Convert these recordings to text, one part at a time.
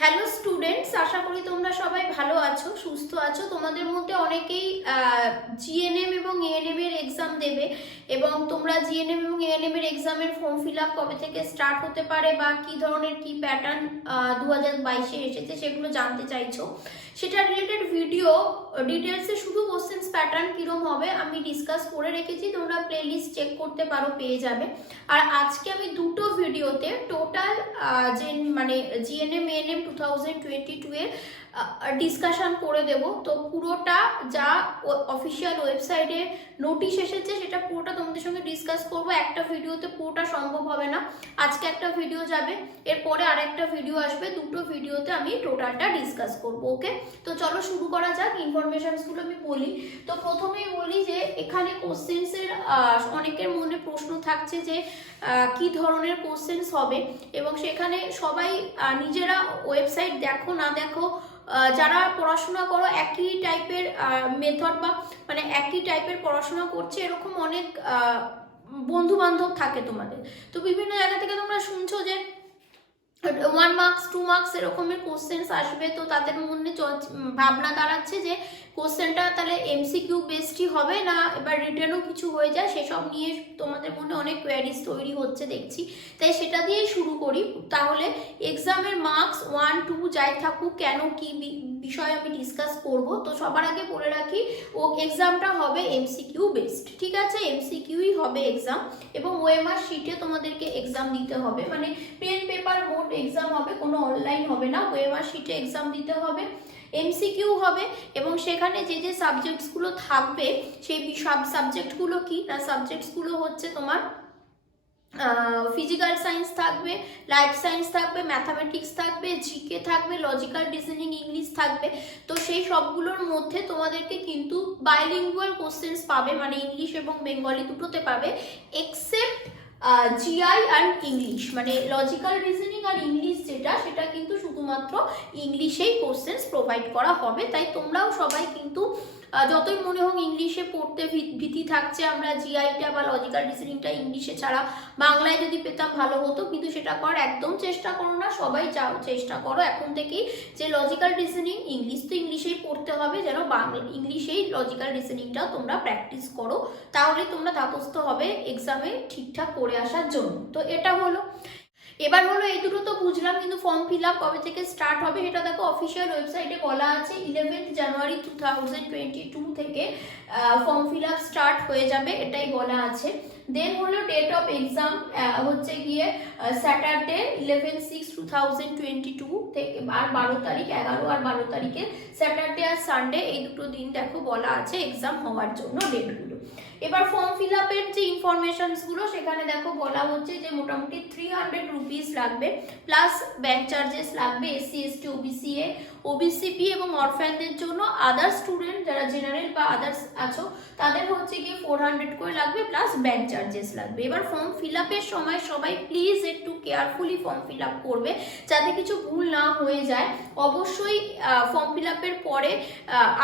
Hello students, আশা করি তোমরা সবাই ভালো আছো, সুস্থ আছো। তোমাদের মধ্যে অনেকেই জিএনএম এবং এএনএম এর এক্সাম দেবে এবং তোমরা জিএনএম এবং এএনএম এর এক্সামের ফর্ম ফিল আপ কবে থেকে স্টার্ট হতে পারে বা কি ধরনের কি প্যাটার্ন 2022-এ এসেছে সেগুলো জানতে চাইছো। সেটা রিলেটেড ভিডিও ডিটেলসে শুধু কোশ্চেন্স প্যাটার্ন কীরকম হবে আমি ডিসকাস করে রেখেছি, তোমরা প্লেলিস্ট চেক করতে পারো, পেয়ে যাবে। আর আজকে আমি দুটো ভিডিওতে টোটাল যে মানে জিএনএম এএনএম 2022 এর ডিসকাশন করে দেব। তো পুরোটা যা অফিসিয়াল ওয়েবসাইটে নোটিশ এসেছে সেটা পুরোটা তোমাদের সঙ্গে ডিসকাস করব। একটা ভিডিওতে পুরোটা সম্ভব হবে না, আজকে একটা ভিডিও যাবে, এরপরে আরেকটা ভিডিও আসবে, দুটো ভিডিওতে আমি টোটালটা ডিসকাস করব। ওকে, তো চলো শুরু করা যাক। ইনফরমেশনসগুলো আমি বলি। তো প্রথমেই বলি যে এখানে কোশ্চেন্সের অনেকের মনে প্রশ্ন থাকছে যে কি ধরনের কোশ্চেন্স হবে, এবং সেখানে সবাই নিজেরা ওয়েবসাইট দেখো না দেখো, যারা পড়াশোনা করো একই টাইপের মেথড বা মানে একই টাইপের পড়াশোনা করছে এরকম অনেক বন্ধু বান্ধব থাকে তোমাদের। তো বিভিন্ন জায়গা থেকে তোমরা শুনছো যে 1 মার্কস 2 মার্কস এরকমের কোশ্চেন্স আসবে। তো তাদের মধ্যে ভাবনা দাঁড়াচ্ছে যে কোশ্চেনটা তাহলে এমসিকিউ বেসডই হবে না এবার রিটেনও কিছু হয়ে যায়, সেসব নিয়ে তোমাদের মনে অনেক কোয়ারিজ তৈরি হচ্ছে দেখছি। তাই সেটা দিয়েই শুরু করি। তাহলে এক্সামের মার্কস 1 2 যাই থাকুক কেন, কি বিষয় আমি ডিসকাস করব। তো সবার আগে বলে রাখি ও এক্সামটা হবে এমসিকিউ বেসড, ঠিক আছে? এমসিকিউই হবে এক্সাম, এবং ওএমআর শিটে তোমাদেরকে এক্সাম দিতে হবে, মানে পেন পেপার মোড এক্সাম হবে, কোনো অনলাইন হবে না, ওএমআর শিটে এক্সাম দিতে হবে, এমসিকিউ হবে। এবং সেখানে যে যে সাবজেক্টসগুলো থাকবে সেই সাবজেক্টগুলো কি না, সাবজেক্টসগুলো হচ্ছে তোমার ফিজিক্যাল সায়েন্স থাকবে, লাইফ সায়েন্স থাকবে, ম্যাথামেটিক্স থাকবে, জিকে থাকবে, লজিক্যাল রিজনিং, ইংলিশ থাকবে। তো সেই সবগুলোর মধ্যে তোমাদেরকে কিন্তু বাইলিঙ্গুয়াল কোশ্চেন্স পাবে, মানে ইংলিশ এবং বেঙ্গলি দুটোতে পাবে, এক্সেপ্ট জিআই অ্যান্ড ইংলিশ, মানে লজিক্যাল রিজনিং আর ইংলিশ যেটা সেটা কিন্তু শুধুমাত্র ইংলিশেই কোশ্চেন্স প্রোভাইড করা হবে। তাই তোমরাও সবাই কিন্তু যতই মনে হোক ইংলিশে পড়তে ভীতি থাকছে, আমরা জিআইটা বা লজিক্যাল রিজনিংটা ইংলিশে ছাড়া বাংলায় যদি পেতাম ভালো হতো, কিন্তু সেটা করার একদম চেষ্টা করো না। সবাই যাও চেষ্টা করো এখন থেকেই যে লজিক্যাল রিজনিং ইংলিশ তো ইংলিশেই পড়তে হবে, যেন বাংলা ইংলিশেই লজিক্যাল রিজনিংটা তোমরা প্র্যাকটিস করো, তাহলে তোমরা ধাতস্থ হবে এক্সামে ঠিকঠাক করে আসার জন্য। তো এটা হলো। এবার হলো এই দুটো তো বুঝলাম, কিন্তু ফর্ম ফিল আপ কবে থেকে স্টার্ট হবে সেটা দেখো অফিসিয়াল ওয়েবসাইটে বলা আছে 11 জানুয়ারি 2022 থেকে ফর্ম ফিল আপ স্টার্ট হয়ে যাবে, এটাই বলা আছে। দেন হলো ডেট অফ এক্সাম হচ্ছে গিয়ে স্যাটারডে 11/6/2022 থেকে, আর 12 তারিখ, 11 আর 12 তারিখে স্যাটারডে আর সানডে এই দুটো দিন দেখো বলা আছে এক্সাম হওয়ার জন্য ডেটগুলো। এবার ফর্ম ফিল আপের যে ইনফরমেশনসগুলো সেখানে দেখো বলা হচ্ছে যে মোটামুটি 300 রুপিস লাগবে, প্লাস ব্যাংক চার্জেস লাগবে এসসি এসটি ওবিসি এ, ওবিসিপি এবং অরফ্যানদের জন্য। আদার স্টুডেন্ট যারা জেনারেল বা আদার্স আছো তাদের হচ্ছে গিয়ে 400 করে লাগবে, প্লাস ব্যাংক চার্জেস লাগবে। এবার ফর্ম ফিল আপের সময় সবাই প্লিজ একটু কেয়ারফুলি ফর্ম ফিল আপ করবে যাতে কিছু ভুল না হয়ে যায়। অবশ্যই ফর্ম ফিল আপের পরে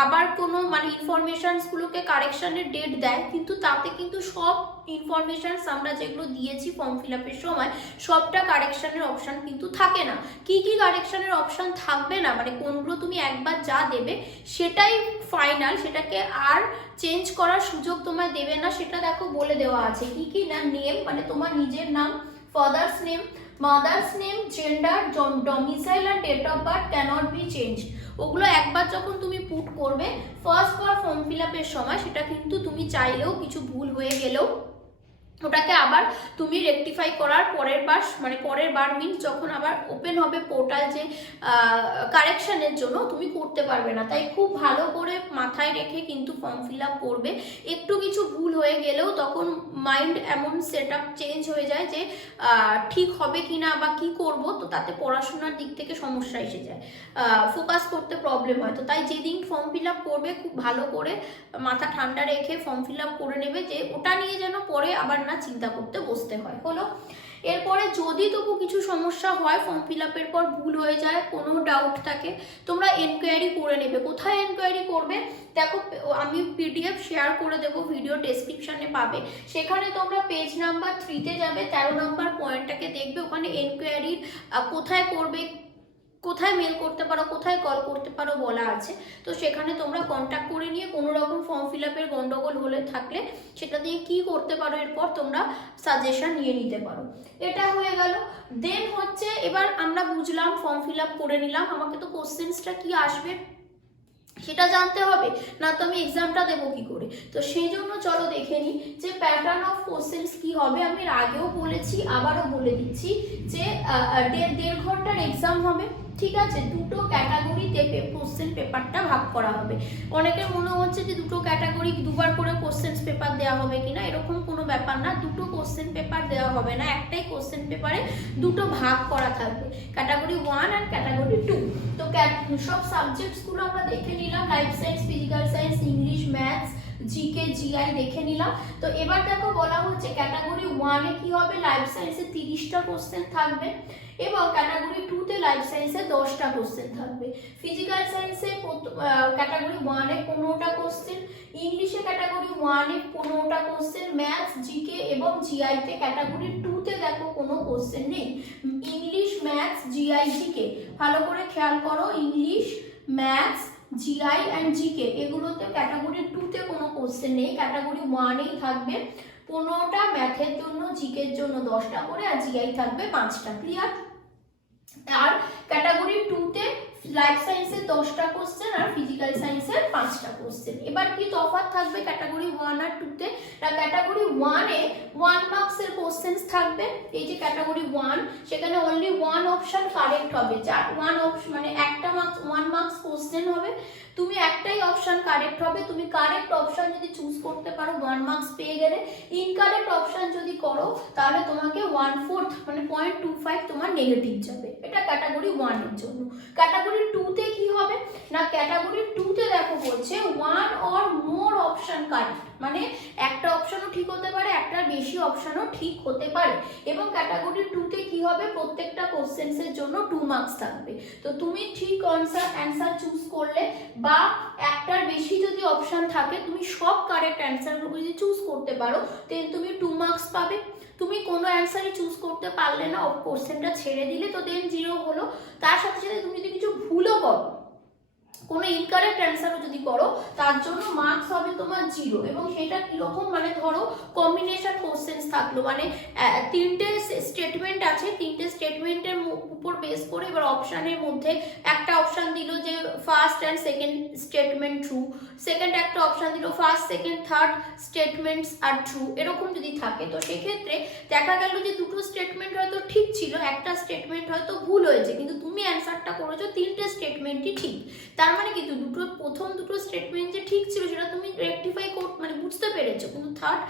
আবার কোনো মানে ইনফরমেশনসগুলোকে কারেকশনের ডেট দেয়, কিন্তু তাতে কিন্তু সব ইনফরমেশনস আমরা যেগুলো দিয়েছি ফর্ম ফিল আপের সময় সবটা কারেকশনের অপশান কিন্তু থাকে না। কি কি কারেকশনের অপশান থাকবে না, মানে কোনগুলো তুমি একবার যা দেবে সেটাই ফাইনাল, সেটাকে আর চেঞ্জ করার সুযোগ তোমায় দেবে না, সেটা দেখো বলে দেওয়া আছে। কি কি না, নেম মানে তোমার নিজের নাম, father's name, mother's name, gender, domicile আর date of birth cannot be change. ওগুলো একবার যখন তুমি পুট করবে ফার্স্ট বার ফর্ম ফিল আপের সময়, সেটা কিন্তু তুমি চাইলেও কিছু ভুল হয়ে গেলেও ওটাকে আবার তুমি রেকটিফাই করার পরের বার মিনস যখন আবার ওপেন হবে পোর্টাল যে কারেকশনের জন্য, তুমি করতে পারবে না। তাই খুব ভালো করে মাথায় রেখে কিন্তু ফর্ম ফিল আপ করবে। একটু কিছু ভুল হয়ে গেলেও তখন মাইন্ড এমন সেট আপ চেঞ্জ হয়ে যায় যে ঠিক হবে কি না বা কি করব, তো তাতে পড়াশোনার দিক থেকে সমস্যা এসে যায়, ফোকাস করতে প্রবলেম হয়। তো তাই যেদিন ফর্ম ফিল আপ করবে খুব ভালো করে মাথা ঠান্ডা রেখে ফর্ম ফিল আপ করে নেবে, যে ওটা নিয়ে যেন পরে আবার না চিন্তা করতে বসতে হয়। হলো। এরপরে যদি তবু কিছু সমস্যা হয়, ফর্ম ফিল আপের পর ভুল হয়ে যায়, কোনো ডাউট থাকে, তোমরা এনকোয়ারি করে নেবে। কোথায় এনকোয়ারি করবে দেখো, আমি পিডিএফ শেয়ার করে দেবো, ভিডিও ডেসক্রিপশনে পাবে, সেখানে তোমরা পেজ নাম্বার 3 তে যাবে, 13 নম্বর পয়েন্টটাকে দেখবে, ওখানে এনকোয়ারির কোথায় করবে, কোথায় মেল করতে পারো, কোথায় কল করতে পারো বলা আছে। তো সেখানে তোমরা কন্ট্যাক্ট করে নিয়ে কোনো রকম ফর্ম ফিল আপের গন্ডগোল হলে থাকলে সেটা দিয়ে কি করতে পারো এরপর তোমরা সাজেশন নিয়ে নিতে পারো। এটা হয়ে গেল। দেন হচ্ছে এবার আমরা বুঝলাম, ফর্ম ফিল আপ করে নিলাম, আমাকে তো কোশ্চেন্সটা কি আসবে সেটা জানতে হবে, না তো আমি এক্সামটা দেবো কি করে। তো সেই জন্য চলো দেখে নিই যে প্যাটার্ন অফ কোশ্চেন্স কি হবে। আমি এর আগেও বলেছি, আবারও বলে দিচ্ছি যে 1.5 ঘন্টার এক্সাম হবে, ঠিক আছে। দুটো ক্যাটাগরিতে কোশ্চেন পেপারটা ভাগ করা হবে। অনেকের মনে হচ্ছে যে দুটো ক্যাটাগরি দুবার করে কোশ্চেন পেপার দেওয়া হবে কিনা, এরকম কোনো ব্যাপার না। দুটো কোশ্চেন পেপার দেওয়া হবে না, একটাই কোশ্চেন পেপারে দুটো ভাগ করা থাকবে, ক্যাটাগরি 1 আর ক্যাটাগরি 2। তো সব সাবজেক্টসগুলো আমরা দেখে নিলাম, life science, physical science, English, maths, GK, GI দেখে নিলাম। তো এবার দেখো বলা হচ্ছে ক্যাটাগরি 1 এ কি হবে, লাইফ সায়েন্সে 30টা কোশ্চেন থাকবে এবং ক্যাটাগরি 2 তে লাইফ সায়েন্সে 10টা কোশ্চেন থাকবে। ফিজিক্যাল সায়েন্সে ক্যাটাগরি 1 এ 15টা কোশ্চেন, ইংলিশে ক্যাটাগরি 1 এ 15টা কোশ্চেন, ম্যাথস, জিকে এবং জিআই তে ক্যাটাগরি 2 তে দেখো কোনো কোশ্চেন নেই। ইংলিশ, ম্যাথস, জিআই, জিকে ভালো করে খেয়াল করো, English, maths, GI and GK এগুলোতে ক্যাটাগরি 2 তে কোনো কোশ্চেন নেই, ক্যাটাগরি 1 এই থাকবে 15টা, ম্যাথের জন্য, জিকের জন্য 10টা করে, আর জিআই থাকবে 5টা। ক্লিয়ার? আর ক্যাটাগরি 2 তে লাইফ সায়েন্সের 10টা কোশ্চেন আর ফিজিক্যাল সায়েন্সের 5টা কোশ্চেন। এবার কি তফাৎ থাকবে ক্যাটাগরি 1 আর 2 তে? ক্যাটাগরি 1 এ 1 মার্কসের কোশ্চেন্স থাকবে। এই যে ক্যাটাগরি 1, সেখানে অনলি 1 অপশন কারেক্ট হবে, যার 1 অপশন মানে একটা মার্কস 1 মার্কস কোশ্চেন হবে, তুমি একটাই অপশন কারেক্ট হবে। তুমি কারেক্ট অপশন যদি চুজ করতে পারো 1 মার্কস পেয়ে গেলে, ইনকারেক্ট অপশন যদি করো তাহলে তোমাকে 1/4 মানে 0.25 তোমার নেগেটিভ যাবে। এটা ক্যাটাগরি 1 এর জন্য। ক্যাটাগরি 2 তে কি হবে না, ক্যাটাগরি 2 তে দেখো বলছে 1 অর মোর অপশন কারেক্ট, মানে একটা অপশনও ঠিক হতে পারে, একটার বেশি অপশনও ঠিক হতে পারে। এবং ক্যাটাগরি 2 তে কি হবে, প্রত্যেকটা কোশ্চেন্সের জন্য 2 মার্কস থাকবে। তো তুমি ঠিক অ্যান্সার চুজ করলে বা একটার বেশি যদি অপশন থাকে, তুমি সব কারেক্ট অ্যান্সারগুলো যদি চুজ করতে পারো দেন তুমি 2 মার্কস পাবে। তুমি কোনো অ্যান্সারই চুজ করতে পারলে না, কোশ্চেনটা ছেড়ে দিলে, তো দেন 0 হলো। তার সাথে সাথে তুমি যদি কিছু ভুলও করো, কোনো ইনকারেক্ট অ্যান্সারও যদি করো, তার জন্য মার্কস হবে তোমার 0। এবং সেটা কিরকম, মানে ধরো কম্বিনেশন কোশ্চেন্স থাকলো, মানে 3টে স্টেটমেন্ট আছে, 3টে স্টেটমেন্টের উপর বেস করে এবার অপশানের মধ্যে একটা অপশান দিল যে first and second statement true, second একটা অপশান দিল first, second, third statements are true, এরকম যদি থাকে তো সেক্ষেত্রে দেখা গেল যে দুটো স্টেটমেন্ট হয়তো ঠিক ছিল, একটা স্টেটমেন্ট হয়তো ভুল হয়েছে, কিন্তু তুমি অ্যান্সারটা করেছো 3টে স্টেটমেন্টই ঠিক। তার মানে কি প্রথম দুটো স্টেটমেন্ট যে ঠিক ছিল সেটা তুমি রেকটিফাই মানে বুঝতে পেরেছো, কিন্তু থার্ড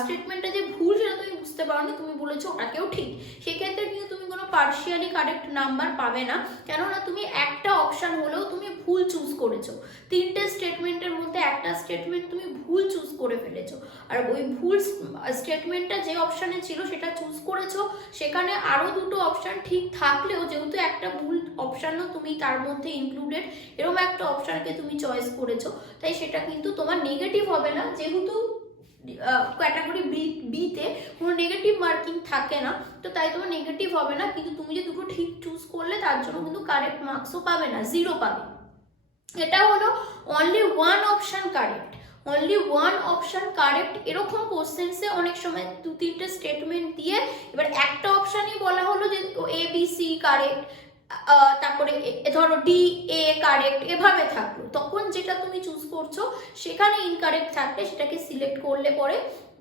স্টেটমেন্টটা যে ভুল সেটা তুমি বুঝতে পারোনি, তুমি বলেছো ওটাকেও ঠিক। সেক্ষেত্রে কিন্তু তুমি কোনো পার্শিয়ালি কারেক্ট নাম্বার পাবে না, কেননা তুমি একটা অপশন হলেও তুমি ভুল চুজ করেছো। 3টে স্টেটমেন্টের মধ্যে একটা স্টেটমেন্ট তুমি ভুল চুজ করে ফেলেছো, আর ওই ভুল স্টেটমেন্টটা যে অপশানে ছিল সেটা চুজ করেছো, সেখানে আরও দুটো অপশান ঠিক থাকলেও যেহেতু একটা ভুল অপশানও তুমি তার মধ্যে ইনক্লুডেড, এরকম একটা অপশানকে তুমি চয়েস করেছো, তাই সেটা কিন্তু তোমার নেগেটিভ হবে না। যেহেতু ক্যাটাগরি বিতে কোনো নেগেটিভ মার্কিং থাকে না, তো তাই তোমার নেগেটিভ হবে না, কিন্তু তুমি যে দুটো ঠিক চুজ করলে তার জন্য কিন্তু কারেক্ট মার্কসও পাবে না, 0 পাবে। এটা হলো only 1 option correct, only 1 option correct. এরকম কোশ্চেন্সে অনেক সময় 2-3টে স্টেটমেন্ট দিয়ে এবার একটা অপশানই বলা হলো যে ABC কারেক্ট, তারপরে ধরো DA কারেক্ট, এভাবে থাকলো, তখন যেটা তুমি চুজ করছো সেখানে ইনকারেক্ট থাকলে সেটাকে সিলেক্ট করলে পরে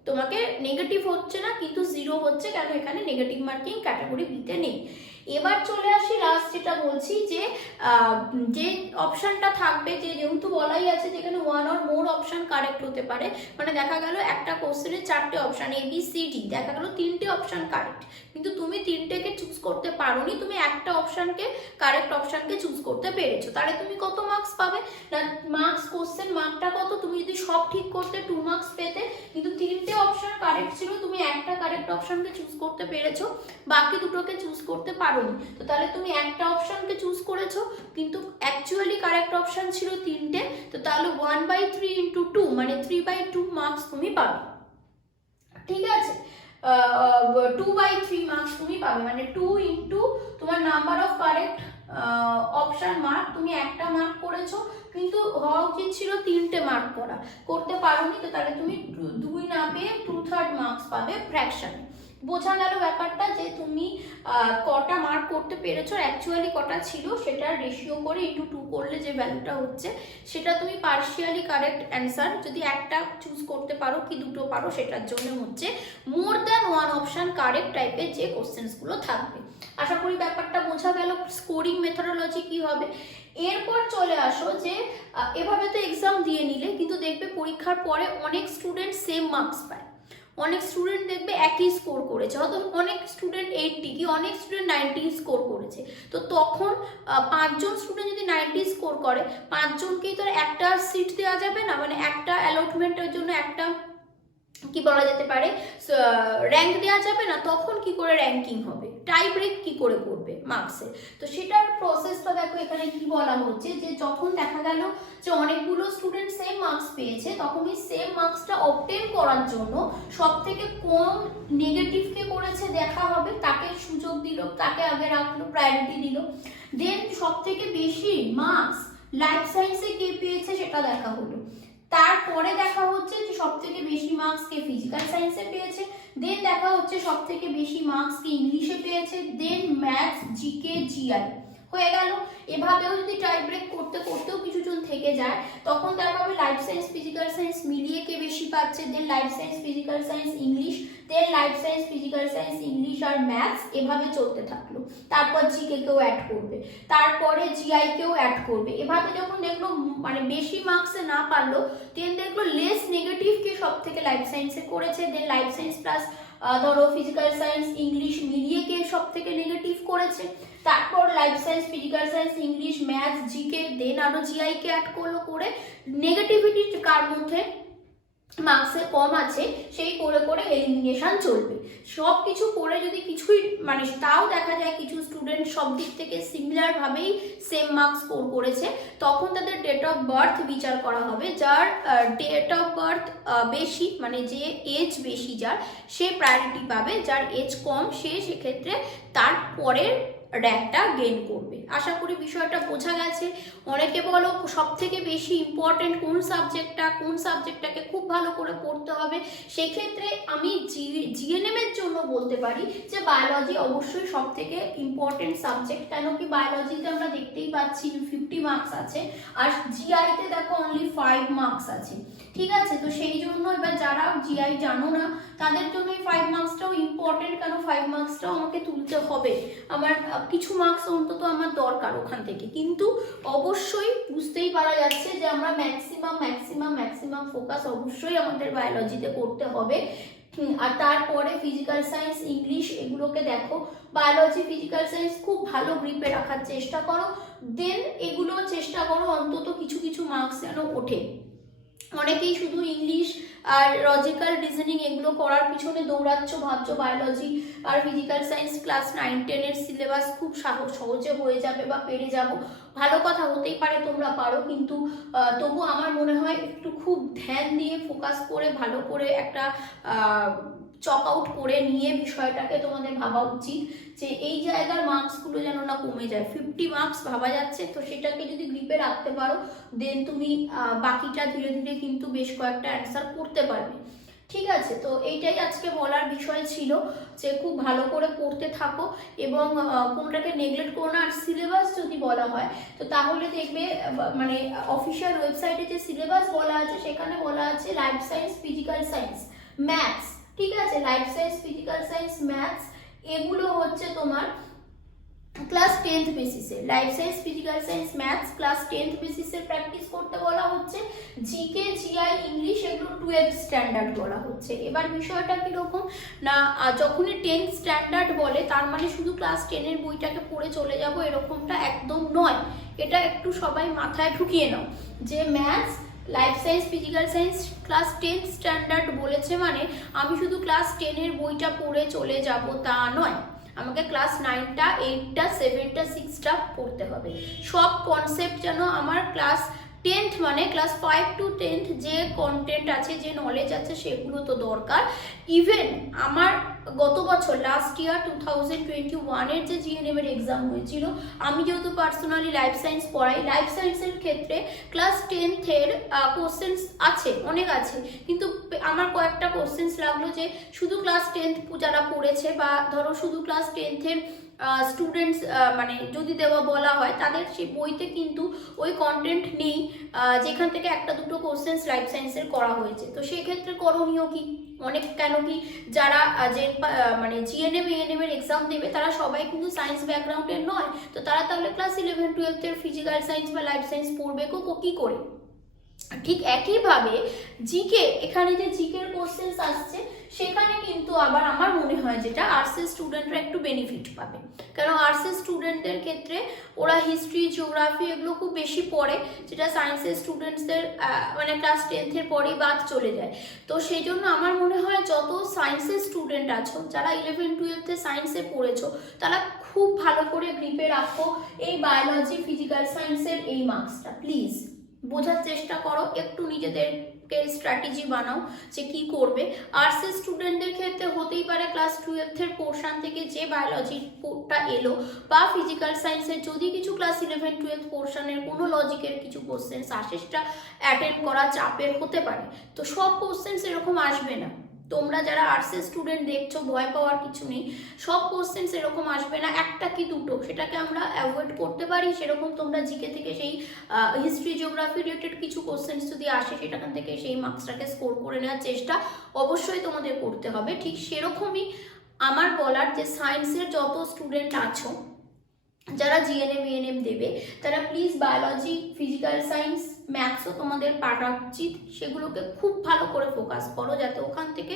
তোমাকে নেগেটিভ হচ্ছে না কিন্তু 0 হচ্ছে, কেন এখানে নেগেটিভ মার্কিং ক্যাটাগরি বিতে নেই। এবার চলে আসি লাস্ট যেটা বলছি যে যে অপশানটা থাকবে, যেহেতু বলাই আছে যেখানে 1 অর মোর অপশান কারেক্ট হতে পারে, মানে দেখা গেল একটা কোশ্চেনের 4টে অপশান ABCD, দেখা গেল 3টে অপশান কারেক্ট, কিন্তু তুমি 3টেকে চুজ করতে পারোনি, তুমি একটা অপশানকে কারেক্ট অপশানকে চুজ করতে পেরেছো, তাহলে তুমি কত মার্কস পাবে না, মার্কস কোশ্চেন মার্কটা কত, তুমি যদি সব ঠিক করতে 2 মার্কস পেতে, কিন্তু 3টে অপশান কারেক্ট ছিল, তুমি একটা কারেক্ট অপশানকে চুজ করতে পেরেছো, বাকি দুটোকে চুজ করতে পারোনি, তো তাহলে তুমি একটা অপশানকে চুজ করেছো কিন্তু অ্যাকচুয়ালি কারেক্ট অপশান ছিল 3টে, তো তাহলে 1/3 × 2 মানে 3/2 মার্কস তুমি পাবে, ঠিক আছে। 2/3 মার্কস তুমি পাবে, মানে 2 × তোমার number of correct option mark, তুমি একটা মার্ক করেছো, কিন্তু হওয়া উচিত ছিল 3টে মার্ক করা, করতে পারোনি, তো তাহলে তুমি 2 না পেয়ে 2/3 মার্কস পাবে ফ্র্যাকশনে। বোঝা গেল ব্যাপারটা, যে তুমি কটা মার্ক করতে পেরেছো, অ্যাকচুয়ালি কটা ছিল সেটা রেশিও করে ইন্টু 2 করলে যে ভ্যালুটা হচ্ছে সেটা তুমি পার্শিয়ালি কারেক্ট অ্যান্সার, যদি একটা চুজ করতে পারো কি দুটো পারো সেটার জন্য হচ্ছে more than one option correct টাইপের যে কোশ্চেন্সগুলো থাকবে। আশা করি ব্যাপারটা বোঝা গেল স্কোরিং মেথডোলজি কি হবে। এরপর চলে আসো যে এভাবে তো এক্সাম দিয়ে নিলে, কিন্তু দেখবে পরীক্ষার পরে অনেক স্টুডেন্ট সেম মার্কস পায়, অনেক স্টুডেন্ট দেখবে একই স্কোর করেছে, হয়তো অনেক স্টুডেন্ট 80 কি অনেক স্টুডেন্ট 90 স্কোর করেছে। তো তখন 5 জন স্টুডেন্ট যদি 90 স্কোর করে, 5 জনকেই তো একটা সিট দেওয়া যাবে না, মানে একটা অ্যালটমেন্টের জন্য একটা কি বলা যেতে পারে র্যাঙ্ক দেওয়া যাবে না, তখন কি করে র্যাঙ্কিং হবে, টাই ব্রেক কি করে করবে মার্কসে। তো সেটার প্রসেসটা দেখো এখানে কি বলা হচ্ছে, যে যখন দেখা গেল যে অনেকগুলো স্টুডেন্ট সেম মার্কস পেয়েছে, তখন এই সেম মার্কসটা অবটেন করার জন্য সব থেকে কম নেগেটিভকে করেছে দেখা হবে, তাকে সুযোগ দিল, তাকে আগে রাখলো, প্রায়োরিটি দিল। দেন সব থেকে বেশি মার্কস লাইফ সায়েন্সে কে পেয়েছে সেটা দেখা হলো, তারপরে দেখা হচ্ছে যে সব থেকে বেশি মার্কস কে ফিজিক্যাল সায়েন্সে পেয়েছে, দেন দেখা হচ্ছে সব থেকে বেশি মার্কস কে ইংলিশে পেয়েছে, দেন ম্যাথস, জিকে, জিআই হয়ে গেল। এভাবেও যদি টাই ব্রেক করতে করতেও কিছুজন থেকে যায়, তখন দেখা হবে লাইফ সায়েন্স ফিজিক্যাল সায়েন্স মিলিয়ে কে বেশি পাচ্ছে, then life science physical science English, then life science physical science English আর ম্যাথস, এভাবে চলতে থাকলো। তারপর জিকে কেও অ্যাড করবে, তারপরে জিআই কেও অ্যাড করবে। এভাবে যখন দেখলো মানে বেশি মার্কসে না পারলো, দেন দেখলো লেস নেগেটিভ কে সব থেকে লাইফ সায়েন্সে করেছে, দেন লাইফ সায়েন্স প্লাস ধরো ফিজিক্যাল সায়েন্স ইংলিশ মিলিয়ে কে সব থেকে নেগেটিভ করেছে, তারপর life science physical science English maths GK, then আরো জিআই কে অ্যাড করলো, করে নেগেটিভিটি কার মধ্যে মার্কসে কম আছে সেই করে করে এলিমিনেশন চলবে। সব কিছু করে যদি কিছুই মানে তাও দেখা যায় কিছু স্টুডেন্ট সব দিক থেকে সিমিলার ভাবেই সেম মার্কস স্কোর করেছে, তখন তাদের ডেট অফ বার্থ বিচার করা হবে, যার ডেট অফ বার্থ বেশি মানে যে এজ বেশি যার, সে প্রায়োরিটি পাবে, যার এজ কম সে সেক্ষেত্রে তার পরের র্যাঙ্কটা গেইন করবে। আশা করি বিষয়টা বোঝা গেছে। অনেকে বলো সব থেকে বেশি ইম্পর্টেন্ট কোন সাবজেক্টটাকে খুব ভালো করে পড়তে হবে, সেক্ষেত্রে আমি জিএনএম এর জন্য বলতে পারি যে বায়োলজি অবশ্যই সব থেকে ইম্পর্টেন্ট সাবজেক্ট, কেন কি বায়োলজিতে আমরা দেখতেই পাচ্ছি 50 মার্কস আছে, আর জিআইতে দেখো অনলি 5 মার্কস আছে, ঠিক আছে। তো সেই জন্য এবার যারা জিআই জানো না তাদের জন্য এই 5 মার্কসটাও ইম্পর্টেন্ট, কেন 5 মার্কসটাও আমাকে তুলতে হবে, আমার কিছু মার্কস অন্তত আমার দরকার ওখান থেকে। কিন্তু অবশ্যই বুঝতেই পারা যাচ্ছে যে আমরা ম্যাক্সিমাম ফোকাস অবশ্যই আমাদের বায়োলজিতে করতে হবে। আর তারপরে ফিজিক্যাল সায়েন্স ইংলিশ এগুলোকে দেখো, বায়োলজি ফিজিক্যাল সায়েন্স খুব ভালো গ্রিপে রাখার চেষ্টা করো, দেন এগুলো চেষ্টা করো অন্তত কিছু কিছু মার্কস যেন ওঠে। অনেকেই শুধু ইংলিশ আর লজিক্যাল রিজনিং এগুলো করার পিছনে দৌড়াচ্ছ, ভাবছো বায়োলজি আর ফিজিক্যাল সায়েন্স ক্লাস 9-10 সিলেবাস খুব সহজে হয়ে যাবে বা পেরে যাব, ভালো কথা, হতেই পারে তোমরা পারো, কিন্তু তবু আমার মনে হয় একটু খুব ধ্যান দিয়ে ফোকাস করে ভালো করে একটা চক আউট করে নিয়ে বিষয়টাকে তোমাদের ভাবা উচিত, যে এই জায়গার মার্কসগুলো যেন না কমে যায়। 50 মার্কস ভাবা যাচ্ছে, তো সেটাকে যদি গ্রিপে রাখতে পারো দেন তুমি বাকিটা ধীরে ধীরে কিন্তু বেশ কয়েকটা অ্যান্সার করতে পারবে, ঠিক আছে। তো এইটাই আজকে বলার বিষয় ছিল, যে খুব ভালো করে পড়তে থাকো এবং কোনটাকে নেগলেক্ট করো না। আর সিলেবাস যদি বলা হয় তো তাহলে দেখবে মানে অফিসিয়াল ওয়েবসাইটে যে সিলেবাস বলা আছে সেখানে বলা আছে life science physical science maths, ঠিক আছে। Life science physical science maths এগুলো হচ্ছে তোমার ক্লাস 10th বেসিসে, life science physical science maths class 10th বেসিসে প্র্যাকটিস করতে বলা হচ্ছে। জিকে জিআই ইংলিশ এগুলো 12th স্ট্যান্ডার্ড বলা হচ্ছে। এবার বিষয়টা কিরকম না, যখনই 10th স্ট্যান্ডার্ড বলে তার মানে শুধু ক্লাস 10-এর বইটাকে পড়ে চলে যাব এরকমটা একদম নয়, এটা একটু সবাই মাথায় ঢুকিয়ে নাও, যে maths life science physical science class 10th standard বলেছে মানে আমি শুধু ক্লাস 10-এর বইটা পড়ে চলে যাব তা নয়, আমাকে ক্লাস 9টা 8টা 7টা 6টা পড়তে হবে। সব কনসেপ্ট যেন আমার ক্লাস 10th মানে ক্লাস 5 টু 10th যে কন্টেন্ট আছে, যে নলেজ আছে, সেগুলো তো দরকার। ইভেন আমার গত বছর লাস্ট ইয়ার 2021-এর যে জিএনএম এর এক্সাম হয়েছিল, আমি যেহেতু পার্সোনালি লাইফ সায়েন্স পড়াই, লাইফ সায়েন্সের ক্ষেত্রে ক্লাস 10th এর কোশ্চেন্স আছে, অনেক আছে, কিন্তু আমার কয়েকটা কোশ্চেন্স লাগলো যে শুধু ক্লাস 10th যারা পড়েছে বা ধরো শুধু ক্লাস 10th এর স্টুডেন্টস মানে যদি দেওয়া বলা হয়, তাদের সেই বইতে কিন্তু ওই কন্টেন্ট নেই যেখান থেকে একটা দুটো কোশ্চেন্স লাইফ সায়েন্সের করা হয়েছে। তো সেই ক্ষেত্রে করণীয় কি, অনেক কেন কি যারা যে মানে জিএনএম এএনএম এর এক্সাম দেবে তারা সবাই কিন্তু সায়েন্স ব্যাকগ্রাউন্ডের নয়, তো তারা তাহলে ক্লাস 11-12 এর ফিজিক্যাল সায়েন্স বা লাইফ সায়েন্স পড়বে কি করে? ঠিক একইভাবে জিকে, এখানে যে জিকের কোশ্চেন্স আসছে সেখানে কিন্তু আবার আমার মনে হয় যেটা আর্টসের স্টুডেন্টরা একটু বেনিফিট পাবে, কারণ আর্টসের স্টুডেন্টদের ক্ষেত্রে ওরা হিস্ট্রি, জিওগ্রাফি এগুলো খুব বেশি পড়ে, যেটা সায়েন্সের স্টুডেন্টসদের মানে ক্লাস 10th এর পরেই বাদ চলে যায়। তো সেই জন্য আমার মনে হয় যত সায়েন্সের স্টুডেন্ট আছো, যারা 11-12 সায়েন্সে পড়েছো, তারা খুব ভালো করে গ্রিপে রাখো এই বায়োলজি, ফিজিক্যাল সায়েন্সের এই মার্কসটা। প্লিজ বোঝার চেষ্টা করো, একটু নিজেদেরকে স্ট্র্যাটেজি বানাও যে কি করবে। আর্টসের স্টুডেন্টদের ক্ষেত্রে হতেই পারে ক্লাস 12 এর পোর্শন থেকে যে বায়োলজিটা এলো বা ফিজিক্যাল সায়েন্সের যদি কিছু ক্লাস 11-12 পোর্শনের কোনো লজিকের কিছু কোশ্চেন্স আসে, সেটা অ্যাটেন্ড করা চাপের হতে পারে। তো সব কোশ্চেন্স এরকম আসবে না, তোমরা যারা আর্টসের স্টুডেন্ট দেখছো ভয় পাওয়ার কিছু নেই, সব কোশ্চেন্স এরকম আসবে না, একটা কি দুটো সেটাকে আমরা অ্যাভয়েড করতে পারি। সেরকম তোমরা জিকে থেকে সেই হিস্ট্রি, জিওগ্রাফি রিলেটেড কিছু কোশ্চেন্স যদি আসে সেটাখান থেকে সেই মার্কসটাকে স্কোর করে নেওয়ার চেষ্টা অবশ্যই তোমাদের করতে হবে। ঠিক সেরকমই আমার বলার যে সায়েন্সের যত স্টুডেন্ট আছো, যারা জিএনএম এএনএম দেবে, তারা প্লিজ বায়োলজি, ফিজিক্যাল সায়েন্স, ম্যাথসও তোমাদের পারা উচিত, সেগুলোকে খুব ভালো করে ফোকাস করো যাতে ওখান থেকে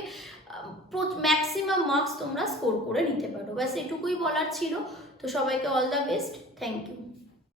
ম্যাক্সিমাম মার্কস তোমরা স্কোর করে নিতে পারো। ব্যাস এটুকুই বলার ছিল। তো সবাইকে all the best, thank you.